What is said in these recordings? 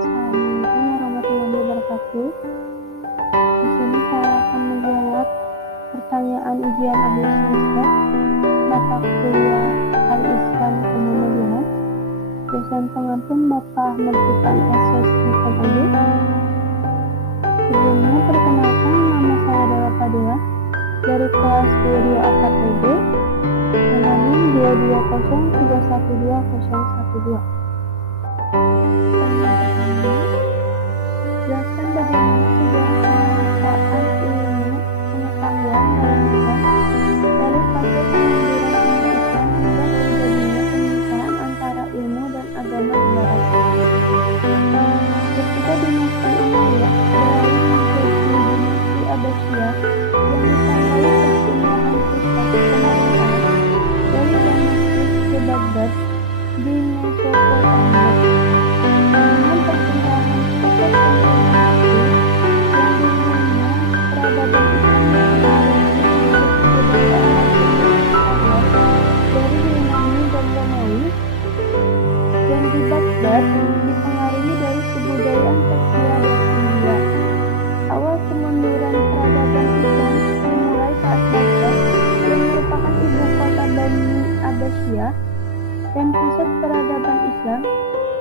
Assalamualaikum warahmatullahi wabarakatuh. Di sini saya akan menjawab pertanyaan ujian akhir semester mata kuliah Al-Islam Kemudian. Dosen pengampu Bapak Ahmad Sultan SSIKMAD. Sebelumnya perkenalkan, nama saya adalah Fadila dari kelas 22 AKPB dengan NIM 220312012. Jelaskan bagaimana sejarah pemanfaatan ilmu pengetahuan dalam Islam dari fase kemunduran umat Islam hingga terjadinya penyiksaan antara ilmu dan agama di Barat. Ketika dinasti Umayyah beralih menjadi dinasti Abbasiyah yang ditandai perpindahan pusat pemerintahan dari Damaskus ke Baghdad di Mesopotamia. Dengan perpindahan pusat pemerintahan itu, yang dulunya peradaban Islam dipengaruhi oleh kebudayaan pengetahuan dari Yunani dan Romawi, dan di Baghdad dipengaruhi dari kebudayaan Persia dan India. Awal kemunduran peradaban Islam dimulai saat Baghdad, yang merupakan ibu kota Bani Abbasiyah dan pusat peradaban Islam,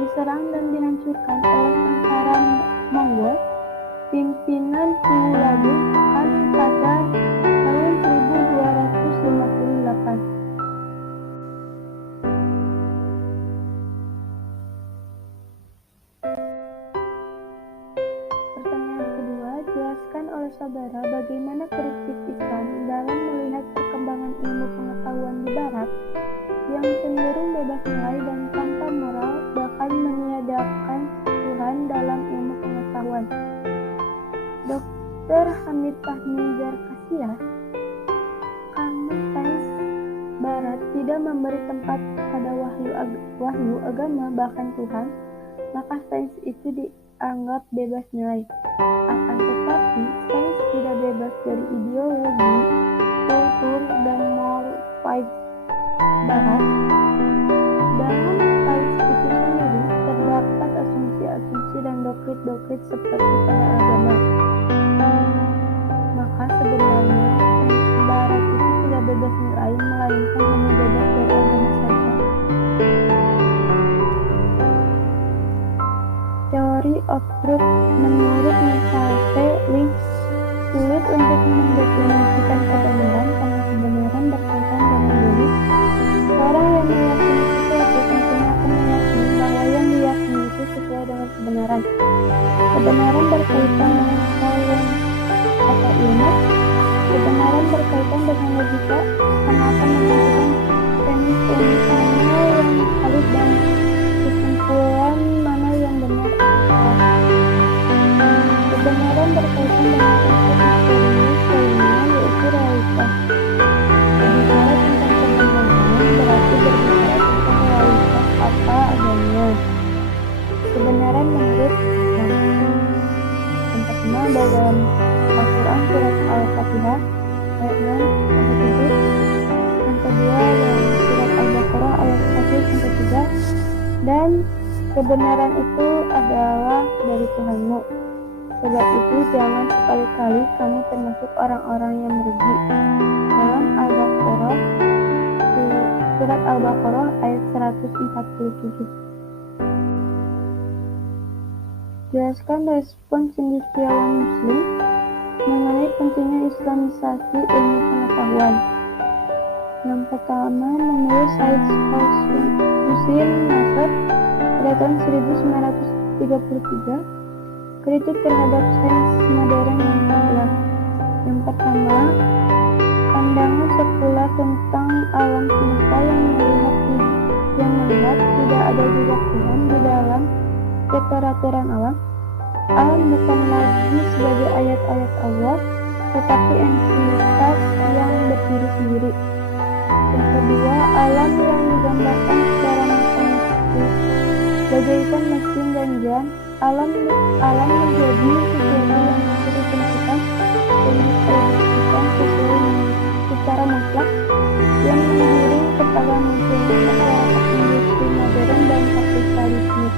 diserang dan dihancurkan oleh tentara Mongol pimpinan Hulagu Khan pada tahun 1258. Pertanyaan kedua, jelaskan oleh saudara bagaimana kritik Islam dalam melihat perkembangan ilmu pengetahuan di Barat yang cenderung bebas nilai dan tanpa moral, bahkan meniadakan Tuhan dalam ilmu pengetahuan. Dr. Hamid Fahmi Zarkasiah, karena sains Barat tidak memberi tempat pada wahyu agama bahkan Tuhan, maka sains itu dianggap bebas nilai. Akan tetapi, sains tidak bebas dari ideologi, kultur, dan moral Barat. Dalam sains itu sendiri terdapat asumsi-asumsi dan doktrin-doktrin seperti pada agama. Maka sebenarnya sains Barat itu tidak bebas nilai, melainkan hanya bebas dari agama saja. Theory of truth menurut Michael T. Lynch sulit untuk mendefinisikan kebenaran karena kebenaran berkaitan dengan diri. Orang yang meyakini sesuatu tentunya akan meyakini bahwa yang diyakini itu sesuai dengan kebenaran. Kebenaran berkaitan dengan sains atau ilmu. Kebenaran berkaitan dengan logika karena akan menentukan premis-premis mana yang valid dan kesimpulan mana yang benar atau salah. Kebenaran berkaitan dengan konsep misterius lainnya, yaitu realitas. Berbicara tentang kebenaran berarti berbicara tentang realitas apa adanya. Kebenaran menurut Islam. Yang pertama dalam Al-Quran surat Al-Fatihah ayat 6-7. Yang kedua dalam surat Al-Baqarah ayat 1-3. Dan kebenaran itu adalah dari Tuhanmu. Sebab itu jangan sekali-kali kamu termasuk orang-orang yang merugi. Dalam Al-Baqarah surat Al-Baqarah ayat 147. Jelaskan respon cendekiawan Muslim mengenai pentingnya Islamisasi ilmu pengetahuan. Yang pertama, menurut Said Hussein Nasr pada tahun 1933, kritik terhadap sains modern yang terbelah. Yang pertama, pandangan sekular tentang alam semesta yang melihat tidak ada jejak Tuhan di dalam keteraturan alam. Alam bukan lagi sebagai ayat-ayat Allah, tetapi entitas yang berdiri sendiri. Yang kedua, alam yang digambarkan secara mekanistis bagaikan mesin dan jam. Alam menjadi sesuatu yang bisa ditentukan dan diprediksikan secara mutlak, yang mengiring kepada munculnya masyarakat industri modern dan kapitalisme.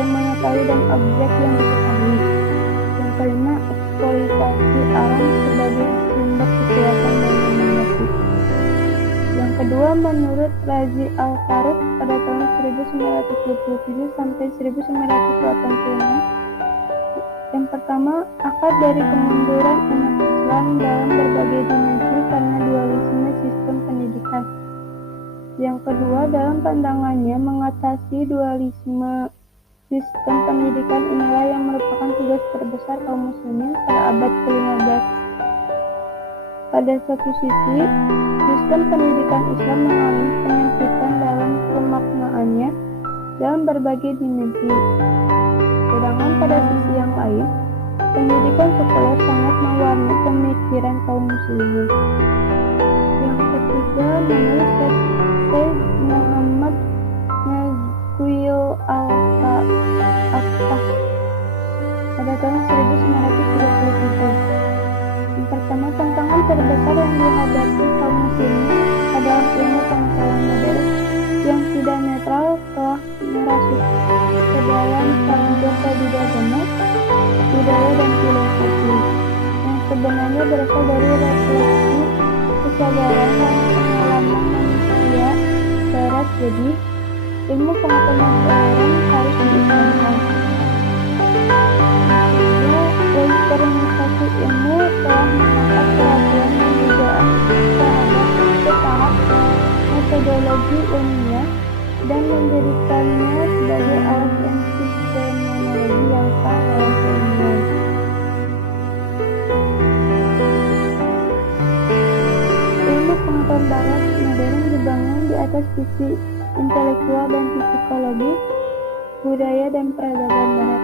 yang mengetahui dan objek yang diketahui. Yang kelima, eksploitasi alam sebagai sumber kekuatan dan dominasi. Yang kedua, menurut Razi Al-Faruq pada tahun 1927 sampai 1986, yang pertama, akar dari kemunduran umat Islam dalam berbagai dimensi karena dualisme sistem pendidikan. Yang kedua, dalam pandangannya, mengatasi dualisme sistem pendidikan inilah yang merupakan tugas terbesar kaum muslimin pada abad ke-15. Pada satu sisi, sistem pendidikan Islam mengalami penyempitan dalam pemaknaannya dalam berbagai dimensi. Sedangkan pada sisi yang lain, pendidikan sekuler sangat mewarnai pemikiran kaum muslimin. Yang ketiga, menurut Syekh Muhammad Nazguil Al-Fattah pada tahun 1937. Yang pertama, tantangan terbesar yang dihadapi kaum muslimin adalah ilmu pengetahuan modern yang tidak netral telah merasuk ke dalam tanggung agama, budaya dan filosofi yang sebenarnya berasal dari refleksi kesadaran dan pengalaman manusia barat. Jadi, ilmu pengetahuan modern harus diislamkan. Westernizasi ilmu telah mengangkat keraguan dan dugaan terhadap tahap metodologi ilmiah dan menjadikannya sebagai alat epistemologi yang sah dalam keilmuan. Ilmu pengetahuan barat modern dibangun di atas sisi intelektual dan psikologi, budaya dan peradaban barat.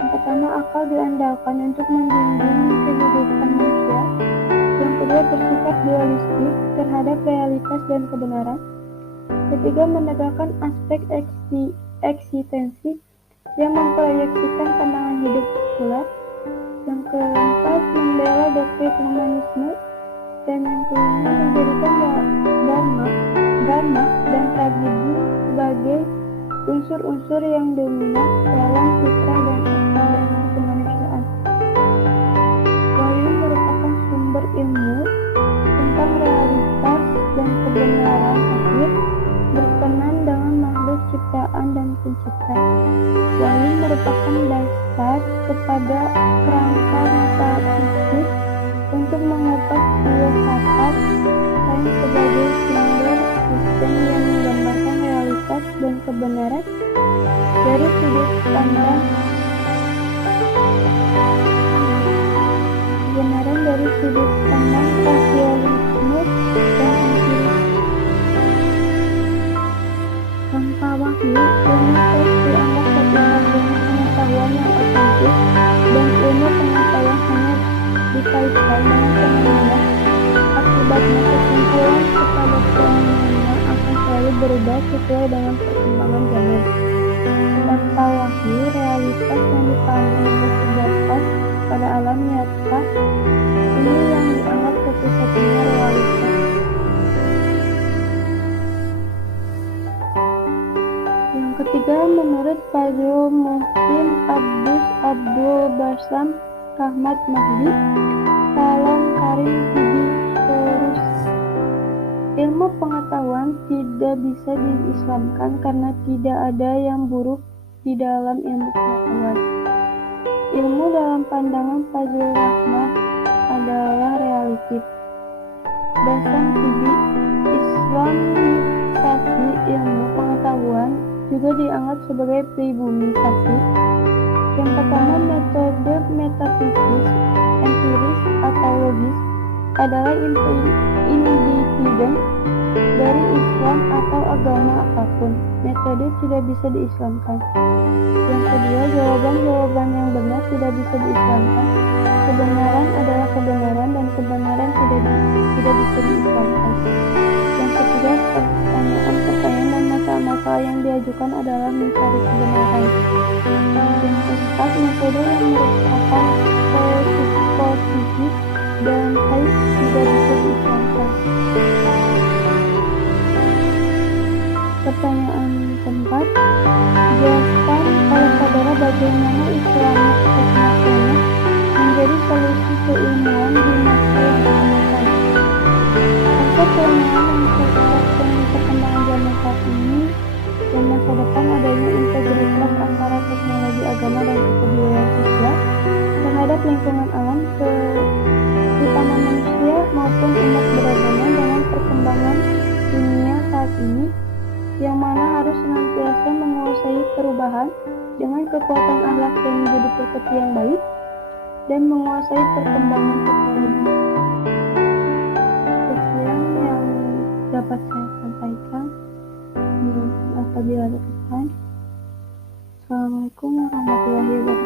Yang pertama, akal diandalkan untuk membimbing kehidupan manusia. Yang kedua, bersikap dualistik terhadap realitas dan kebenaran. Ketiga, menegakkan aspek eksistensi yang memproyeksikan pandangan hidup sekuler. Yang keempat, membela doktrin humanisme. Dan yang kelima, menjadikan drama dan tragedi sebagai unsur-unsur yang dominan dalam citra dan eksperimen kemanusiaan. Wahyu merupakan sumber ilmu tentang realitas dan kebenaran akhir berkenan dengan makhluk ciptaan dan pencipta. Wahyu merupakan dasar kepada kerangka metafisik untuk mengupas filsafat sains sebagai sumber sistem yang menggambarkan realitas dan kebenaran dari sudut pandang rasionalisme dan empiris. Tanpa wahyu, ilmu teks dianggap satu-satunya pengetahuan yang otentik, dan ilmu pengetahuan hanya dikaitkan dengan fenomena. Akibatnya, kesimpulan kepada fenomena akan selalu berubah sesuai dengan perkembangan zaman. Tanpa wahyu, realitas yang dipahami terbatas pada alam nyata ini yang dianggap satu-satunya realitas. Yang ketiga, menurut Fazlul Muhsin Abdul Basam Ahmad Mahdi Salam Karim Sidi Terus, ilmu pengetahuan tidak bisa diislamkan karena tidak ada yang buruk di dalam ilmu pengetahuan. Ilmu dalam pandangan Fazlul Rahman adalah relatif. Basam Sidi, Islamisasi ilmu pengetahuan juga dianggap sebagai pribumisasi. Yang pertama, metode metafisik empiris atau logis adalah independen dari Islam atau agama apapun. Metode tidak bisa diislamkan. Yang kedua, jawaban-jawaban yang benar tidak bisa diislamkan. Kebenaran adalah kebenaran dan kebenaran tidak bisa diislamkan. Yang ketiga, pertanyaan-pertanyaan dan masalah-masalah yang diajukan adalah mencari kebenaran. Yang keempat, metode yang merupakan posisi dan sains tidak bisa diislamkan. Pertanyaan keempat, jelaskan oleh saudara bagaimana Islamic Technoplanet menjadi solusi keilmuan di masa yang akan datang. Konsep keilmuan yang cocok dengan perkembangan zaman saat ini dan masa depan adanya integritas antara teknologi agama dan kepeduluan sosial terhadap lingkungan alam terutama manusia maupun umat beragama dengan perkembangan dunia saat ini yang mana harus senantiasa menguasai perubahan dengan kekuatan akhlak dan budi pekerti yang baik dan menguasai perkembangan teknologi. Sekian yang dapat saya sampaikan. Apabila ada kesalahan, Assalamualaikum warahmatullahi wabarakatuh.